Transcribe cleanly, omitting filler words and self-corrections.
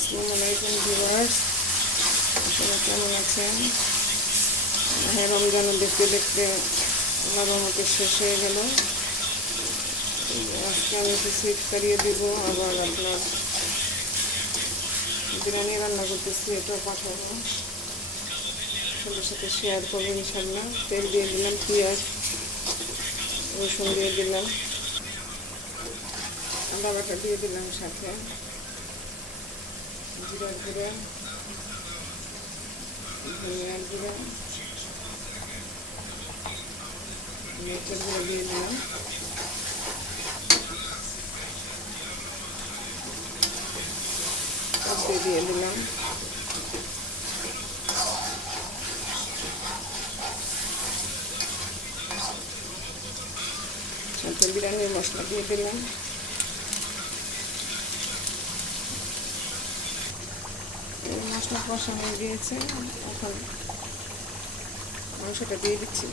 আসসালামু আলাইকুম ভিউয়ার্স, আপনারা কেমন আছেন? হ্যাঁ, রমজানও দেখতে দেখতে আল্লাহর রহমতে শেষ হয়ে গেল। আজকে আমি কিছু ইফতারিয়ে দিব, আবার আপনার বিরিয়ানি রান্না করতেছি, এটাও পাঠাবো, আপনাদের সাথে শেয়ার করবো ইনশাল্লাহ। তেল দিয়ে দিলাম, পেঁয়াজ রসুন দিয়ে দিলাম, আদা বাটা দিয়ে দিলাম, সাথে জিরার গুঁড়া, ধনিয়ার গুঁড়া, মরিচের গুঁড়া দিয়ে দিলাম, কাপড় দিয়ে দিলাম, সাথে বিরিয়ানির মশলা দিয়ে দিলাম। মশলা কষা হয়ে গিয়েছে, এখন মাংসটা দিয়ে দিচ্ছি।